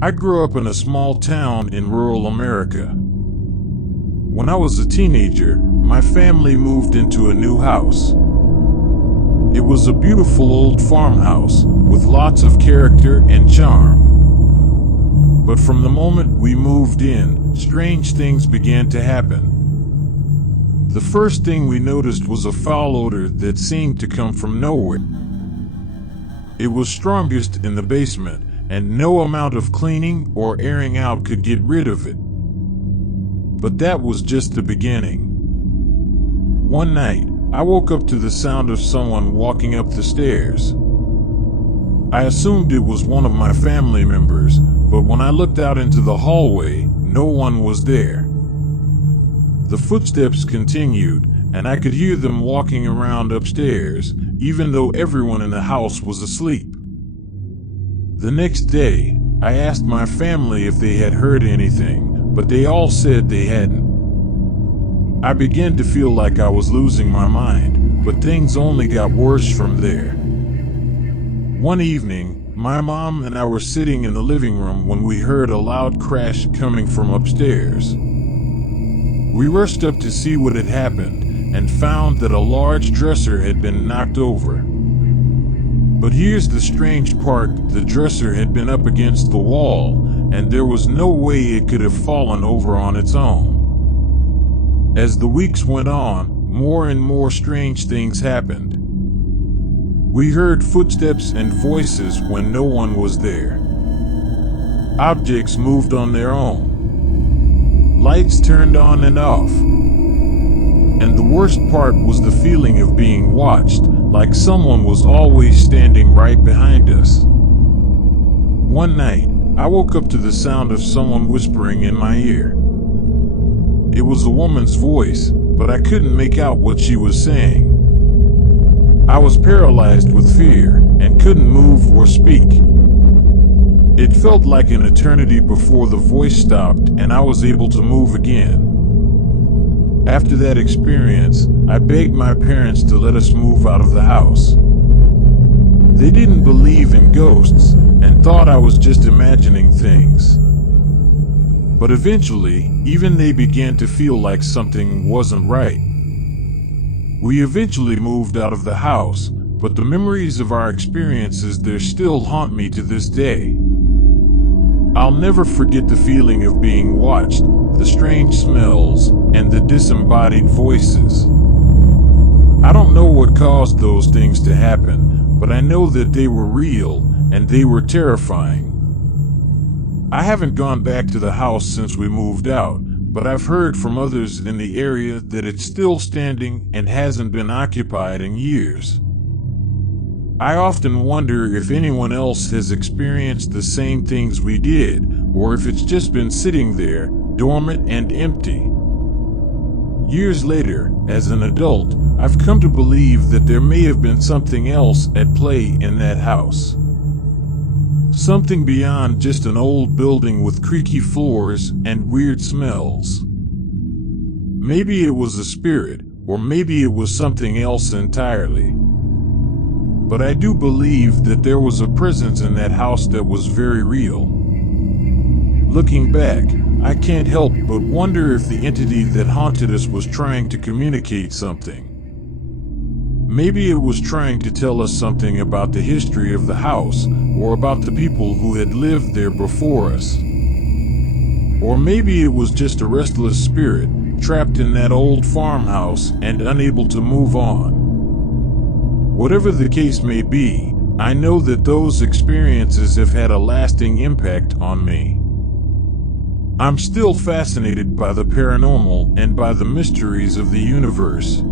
I grew up in a small town in rural America. When I was a teenager, my family moved into a new house. It was a beautiful old farmhouse with lots of character and charm. But from the moment we moved in, strange things began to happen. The first thing we noticed was a foul odor that seemed to come from nowhere. It was strongest in the basement, and no amount of cleaning or airing out could get rid of it. But that was just the beginning. One night, I woke up to the sound of someone walking up the stairs. I assumed it was one of my family members, but when I looked out into the hallway, no one was there. The footsteps continued, and I could hear them walking around upstairs, even though everyone in the house was asleep. The next day, I asked my family if they had heard anything, but they all said they hadn't. I began to feel like I was losing my mind, but things only got worse from there. One evening, my mom and I were sitting in the living room when we heard a loud crash coming from upstairs. We rushed up to see what had happened and found that a large dresser had been knocked over. But here's the strange part: the dresser had been up against the wall, and there was no way it could have fallen over on its own. As the weeks went on, more and more strange things happened. We heard footsteps and voices when no one was there. Objects moved on their own. Lights turned on and off. And the worst part was the feeling of being watched, like someone was always standing right behind us. One night, I woke up to the sound of someone whispering in my ear. It was a woman's voice, but I couldn't make out what she was saying. I was paralyzed with fear and couldn't move or speak. It felt like an eternity before the voice stopped and I was able to move again. After that experience, I begged my parents to let us move out of the house. They didn't believe in ghosts and thought I was just imagining things. But eventually, even they began to feel like something wasn't right. We eventually moved out of the house, but the memories of our experiences there still haunt me to this day. I'll never forget the feeling of being watched, the strange smells, and the disembodied voices. I don't know what caused those things to happen, but I know that they were real, and they were terrifying. I haven't gone back to the house since we moved out, but I've heard from others in the area that it's still standing and hasn't been occupied in years. I often wonder if anyone else has experienced the same things we did, or if it's just been sitting there, dormant and empty. Years later, as an adult, I've come to believe that there may have been something else at play in that house. Something beyond just an old building with creaky floors and weird smells. Maybe it was a spirit, or maybe it was something else entirely. But I do believe that there was a presence in that house that was very real. Looking back, I can't help but wonder if the entity that haunted us was trying to communicate something. Maybe it was trying to tell us something about the history of the house, or about the people who had lived there before us. Or maybe it was just a restless spirit, trapped in that old farmhouse and unable to move on. Whatever the case may be, I know that those experiences have had a lasting impact on me. I'm still fascinated by the paranormal and by the mysteries of the universe.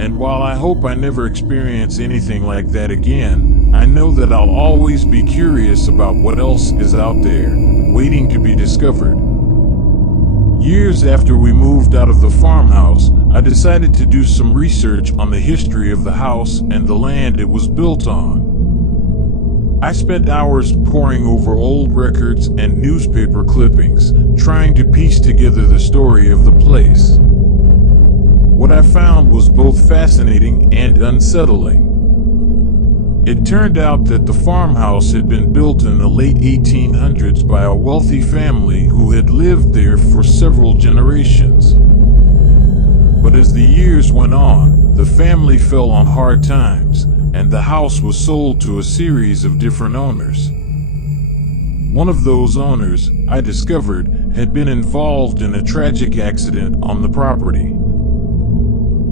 And while I hope I never experience anything like that again, I know that I'll always be curious about what else is out there, waiting to be discovered. Years after we moved out of the farmhouse, I decided to do some research on the history of the house and the land it was built on. I spent hours poring over old records and newspaper clippings, trying to piece together the story of the place. What I found was both fascinating and unsettling. It turned out that the farmhouse had been built in the late 1800s by a wealthy family who had lived there for several generations. But as the years went on, the family fell on hard times, and the house was sold to a series of different owners. One of those owners, I discovered, had been involved in a tragic accident on the property.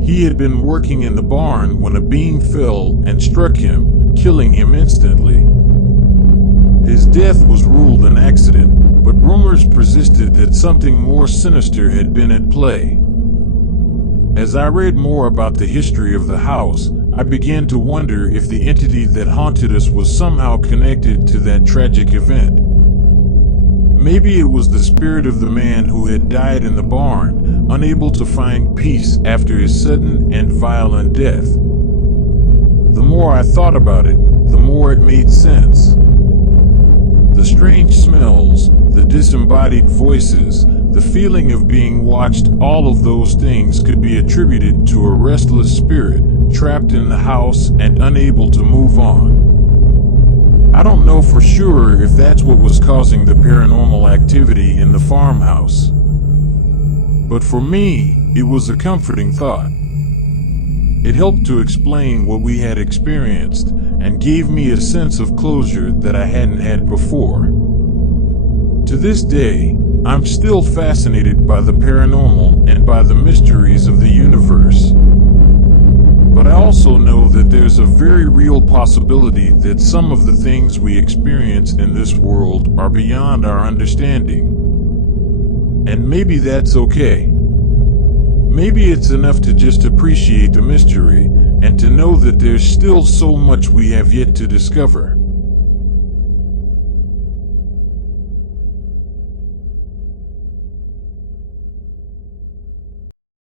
He had been working in the barn when a beam fell and struck him, killing him instantly. His death was ruled an accident, but rumors persisted that something more sinister had been at play. As I read more about the history of the house, I began to wonder if the entity that haunted us was somehow connected to that tragic event. Maybe it was the spirit of the man who had died in the barn, unable to find peace after his sudden and violent death. The more I thought about it, the more it made sense. The strange smells, the disembodied voices, the feeling of being watched, all of those things could be attributed to a restless spirit trapped in the house and unable to move on. I don't know for sure if that's what was causing the paranormal activity in the farmhouse. But for me, it was a comforting thought. It helped to explain what we had experienced and gave me a sense of closure that I hadn't had before. To this day, I'm still fascinated by the paranormal and by the mysteries of the universe. But I also know that there's a very real possibility that some of the things we experience in this world are beyond our understanding. And maybe that's okay. Maybe it's enough to just appreciate the mystery and to know that there's still so much we have yet to discover.